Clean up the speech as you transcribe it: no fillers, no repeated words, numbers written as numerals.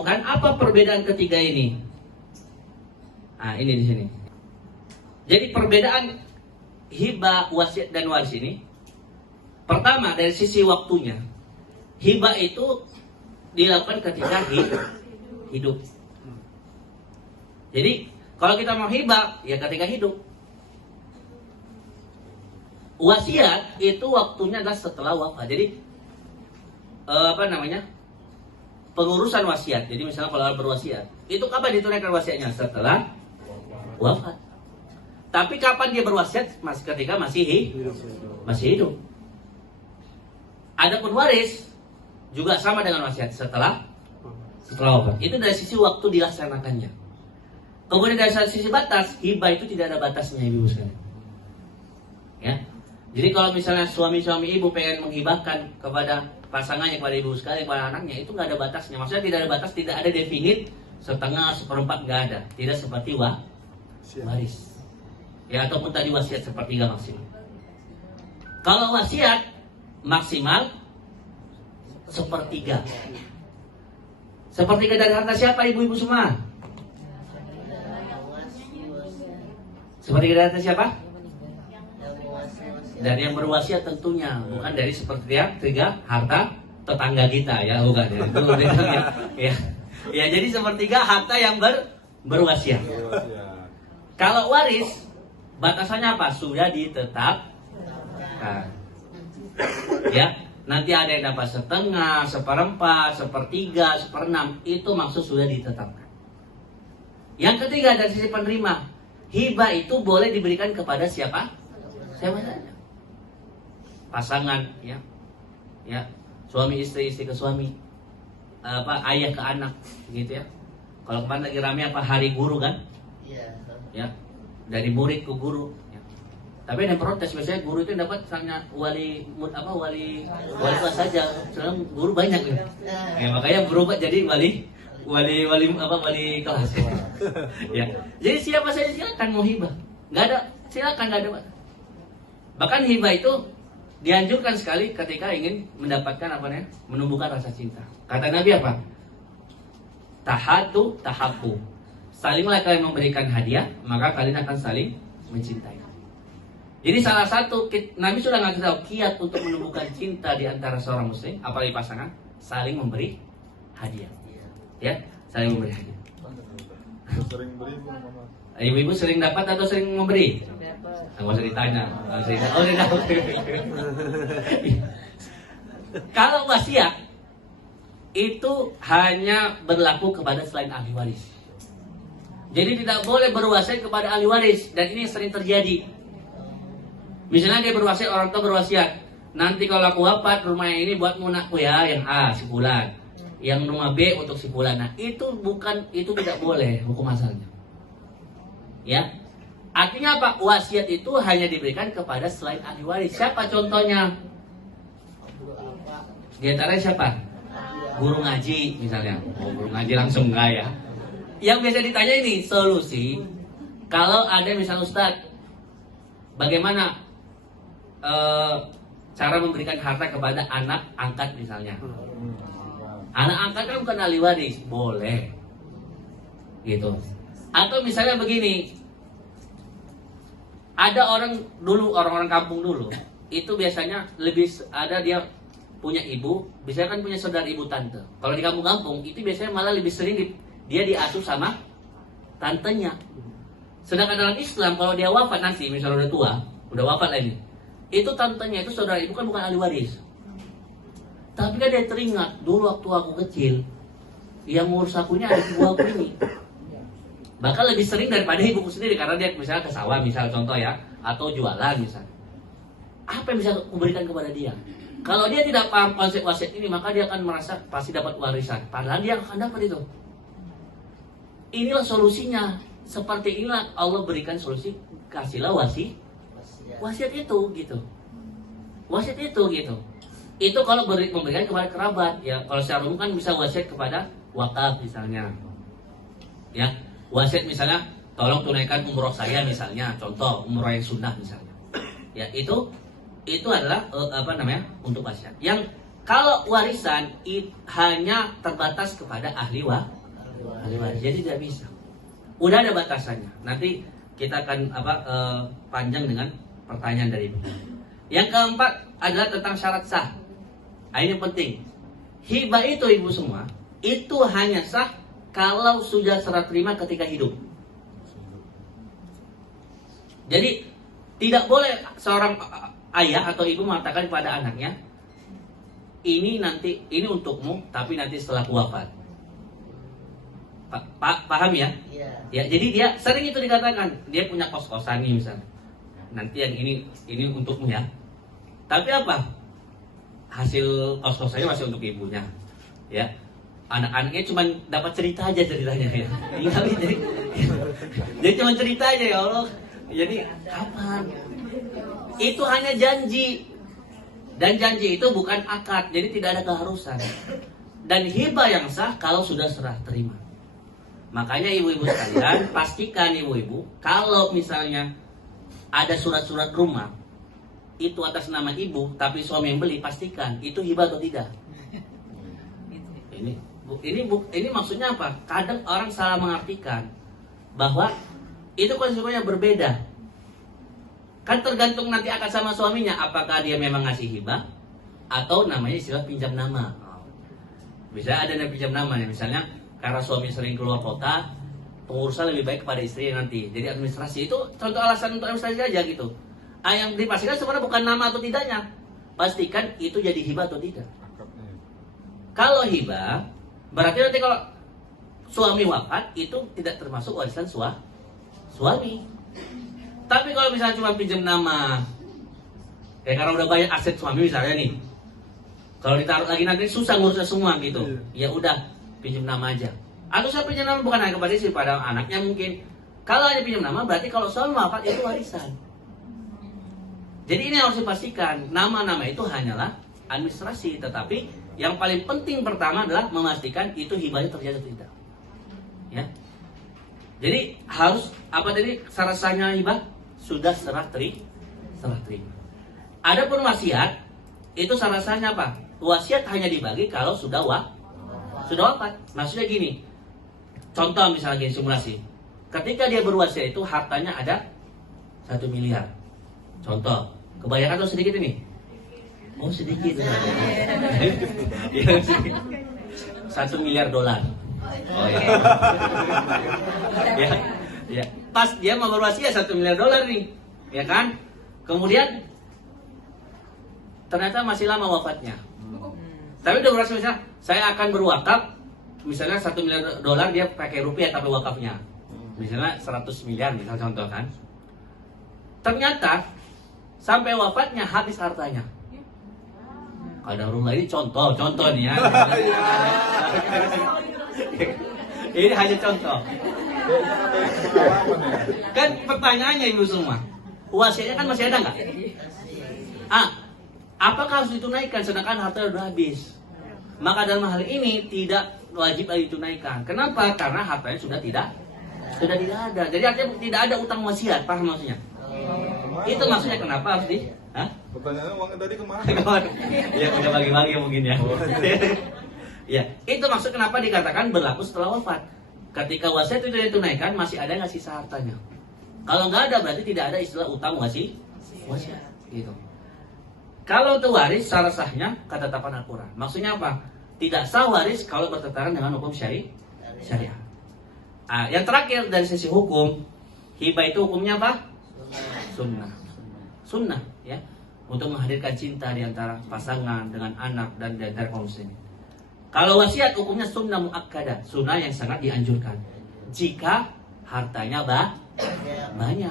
menemukan apa perbedaan ketiga ini. Nah, ini di sini. Jadi perbedaan hibah, wasiat dan waris ini, pertama dari sisi waktunya. Hibah itu dilakukan ketika hidup. Jadi kalau kita mau hibah ya ketika hidup. Wasiat itu waktunya adalah setelah wafat. Jadi pengurusan wasiat. Jadi misalnya kalau berwasiat, itu kapan ditunaikan wasiatnya? Setelah wafat. Tapi kapan dia berwasiat? Ketika masih hidup. Adapun waris juga sama dengan wasiat setelah wafat. Itu dari sisi waktu dilaksanakannya. Kemudian dari sisi batas, hibah itu tidak ada batasnya, ibu sekalian. Ya. Jadi kalau misalnya suami ibu pengen menghibahkan kepada pasangannya, kepada ibu sekalian, kepada anaknya, itu nggak ada batasnya. Maksudnya tidak ada batas, tidak ada definit setengah, seperempat, nggak ada. Tidak seperti waris. Ya, ataupun tadi wasiat sepertiga maksimal. Kalau wasiat maksimal sepertiga. Sepertiga dari harta siapa ibu-ibu semua? Sepertiga dari harta siapa? Dari yang berwasiat tentunya, bukan dari sepertiga harta tetangga kita ya, bukan ya. Itu ya. Ya, jadi sepertiga harta yang berwasiat. Kalau waris batasannya apa? Sudah ditetapkan. Ya, nanti ada yang dapat setengah, seperempat, sepertiga, seperenam. Itu maksud sudah ditetapkan. Yang ketiga dari sisi penerima, hibah itu boleh diberikan kepada siapa? Siapa saja. Pasangan, ya, suami istri ke suami, ayah ke anak, gitu ya. Kalau kemarin lagi rame hari guru kan? Ya. Dari murid ke guru ya. Tapi ada yang protes, biasanya guru itu dapat hanya wali kelas saja, sedangkan guru banyak ya. Makanya berubah jadi wali kelas ya. Jadi siapa saja silakan mau hibah, nggak ada, silakan, nggak ada. Bahkan hibah itu dianjurkan sekali ketika ingin mendapatkan menumbuhkan rasa cinta. Kata Nabi apa? Tahadu tahabu. Salinglah kalian memberikan hadiah, maka kalian akan saling mencintai. Jadi salah satu, Nabi sudah ngasih tahu kiat untuk menumbuhkan cinta di antara seorang muslim, apalagi pasangan, saling memberi hadiah. Ya, saling memberi hadiah. Sering beri, Mama. Ibu-ibu sering dapat atau sering memberi? Nggak usah ditanya. Kalau wasiat itu hanya berlaku kepada selain ahli waris. Jadi tidak boleh berwasiat kepada ahli waris, dan ini sering terjadi. Misalnya dia berwasiat, orang tua berwasiat, nanti kalau aku wafat rumah yang ini buat munakku ya, yang A sebulan, yang rumah B untuk sebulan. Nah itu tidak boleh hukum asalnya. Ya, artinya apa? Wasiat itu hanya diberikan kepada selain ahli waris. Siapa contohnya? Di antaranya siapa? Guru ngaji misalnya. Guru ngaji langsung enggak ya. Yang biasa ditanya ini solusi kalau ada misalnya Ustadz, bagaimana cara memberikan harta kepada anak angkat misalnya. Anak angkat kan bukan ahli waris, boleh gitu. Atau misalnya begini, ada orang-orang kampung dulu itu biasanya lebih ada, dia punya ibu, biasanya kan punya saudara ibu tante. Kalau di kampung-kampung itu biasanya malah lebih sering dia diasuh sama tantenya. Sedangkan dalam Islam kalau dia wafat nanti, misalnya udah tua, udah wafat lagi, itu tantenya itu saudara ibu kan bukan ahli waris. Tapi kan dia teringat dulu waktu aku kecil, yang ngurus akunya ada ibu aku ini. Bahkan lebih sering daripada ibuku sendiri, karena dia misalnya ke sawah, misal contoh ya, atau jualan misalnya. Apa yang bisa aku berikan kepada dia? Kalau dia tidak paham konsep wasiat ini, maka dia akan merasa pasti dapat warisan. Padahal dia akan dapat itu. Inilah solusinya. Seperti inilah Allah berikan solusi. Kasihlah wasiat itu gitu. Wasiat itu gitu. Itu kalau memberikan kepada kerabat ya. Kalau secara umum kan bisa wasiat kepada wakaf misalnya. Ya, wasiat misalnya tolong tunaikan umroh saya misalnya, contoh umroh yang sunnah misalnya. Ya, itu adalah untuk wasiat. Yang Kalau warisan hanya terbatas kepada ahli waris, jadi tidak bisa. Udah ada batasannya. Nanti kita akan panjang dengan pertanyaan dari Ibu. Yang keempat adalah tentang syarat sah. Nah, ini penting. Hibah itu Ibu semua, itu hanya sah kalau sudah serah terima ketika hidup. Jadi tidak boleh seorang ayah atau ibu mengatakan kepada anaknya, ini untukmu, tapi nanti setelah aku wafat. Paham ya? Iya. Ya, jadi dia sering itu dikatakan, dia punya kos-kosan nih misalnya. Nanti yang ini untukmu ya. Tapi apa? Hasil kos-kosannya masih untuk ibunya. Ya. Anak-anaknya cuma dapat cerita aja ceritanya ya. Jadi cuma cerita aja ya Allah. Jadi kapan? Itu hanya janji. Dan janji itu bukan akad, jadi tidak ada keharusan. Dan hibah yang sah kalau sudah serah terima. Makanya ibu-ibu sekalian, pastikan ibu-ibu, kalau misalnya ada surat-surat rumah, itu atas nama ibu, tapi suami yang beli, pastikan itu hibah atau tidak. Ini maksudnya apa? Kadang orang salah mengartikan bahwa itu konsekuensinya berbeda. Kan tergantung nanti akan sama suaminya, apakah dia memang ngasih hibah atau namanya istilah pinjam nama. Bisa ada yang pinjam nama ya, misalnya karena suami sering keluar kota, pengurusan lebih baik kepada istri nanti. Jadi administrasi itu contoh alasan untuk administrasi aja gitu. Yang dipastikan sebenarnya bukan nama atau tidaknya, pastikan itu jadi hibah atau tidak. Kalau hibah berarti nanti kalau suami wafat itu tidak termasuk warisan suami. Tapi kalau misalnya cuma pinjam nama, karena udah banyak aset suami misalnya nih, kalau ditaruh lagi nanti susah ngurusnya semua gitu. Ya udah pinjam nama aja. Atau saya pinjam nama bukan hanya kepada istri, pada anaknya mungkin. Kalau hanya pinjam nama berarti kalau suami wafat itu warisan. Jadi ini harus dipastikan, nama-nama itu hanyalah administrasi, tetapi yang paling penting pertama adalah memastikan itu hibahnya terjadi atau tidak. Ya. Jadi harus apa tadi syarat sahnya hibah? Sudah serah terima. Adapun wasiat itu syarat sahnya apa? Wasiat hanya dibagi kalau sudah wafat. Maksudnya gini. Contoh misalnya gini simulasi. Ketika dia berwasiat itu hartanya ada 1 miliar. Contoh, kebanyakan atau sedikit ini? Oh sedikit. Ya, 1 miliar dolar. Oh ya. Ya. Pas dia mau berwasiat 1 miliar dolar nih, ya kan? Kemudian ternyata masih lama wafatnya. Tapi udah berwasiat misalnya, saya akan berwakaf, misalnya 1 miliar dolar dia pakai rupiah tapi wakafnya. Misalnya 100 miliar misal contoh kan. Ternyata sampai wafatnya habis hartanya. Ada rumah ini contoh nih ya. Ini hanya contoh. Kan pertanyaannya ibu semua, wasiatnya kan masih ada nggak? Apakah harus ditunaikan sedangkan harta sudah habis? Maka dalam hal ini tidak wajib lagi ditunaikan. Kenapa? Karena hartanya sudah tidak ada. Jadi artinya tidak ada utang wasiat, paham maksudnya? Itu maksudnya kenapa harus di? Pertanyaannya uangnya tadi kemana? Ya udah bagi-bagi mungkin ya. Ya, itu maksud kenapa dikatakan berlaku setelah wafat. Ketika wasiat itu ditunaikan masih ada nggak sisa hartanya. Kalau nggak ada berarti tidak ada istilah utang wasiat. Gitu. Kalau itu waris secara sahnya kata tatapan Al-Quran. Maksudnya apa? Tidak sah waris kalau bertentangan dengan hukum syariah. Yang terakhir dari sisi hukum, hibah itu hukumnya apa? Sunnah ya, untuk menghadirkan cinta di antara pasangan dengan anak dan di antara kaum muslimin. Kalau wasiat hukumnya sunnah muakkadah, sunnah yang sangat dianjurkan jika hartanya banyak.